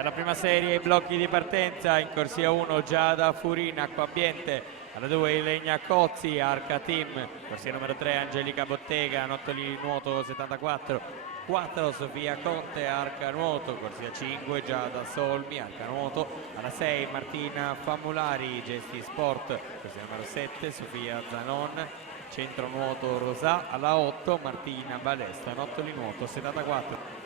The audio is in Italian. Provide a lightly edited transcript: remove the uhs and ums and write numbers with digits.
Per la prima serie i blocchi di partenza: in corsia 1 Giada Furin, Acquambiente, alla 2 Ilenia Cozzi, Arca Team, corsia numero 3 Angelica Bottega, Nottoli Nuoto 74, 4 Sofia Conte, Arca Nuoto, corsia 5 Giada Solmi, Arca Nuoto, alla 6 Martina Famulari, Gesti Sport, corsia numero 7 Sofia Zanon, Centro Nuoto Rosà, alla 8 Martina Balesta, Nottoli Nuoto 74.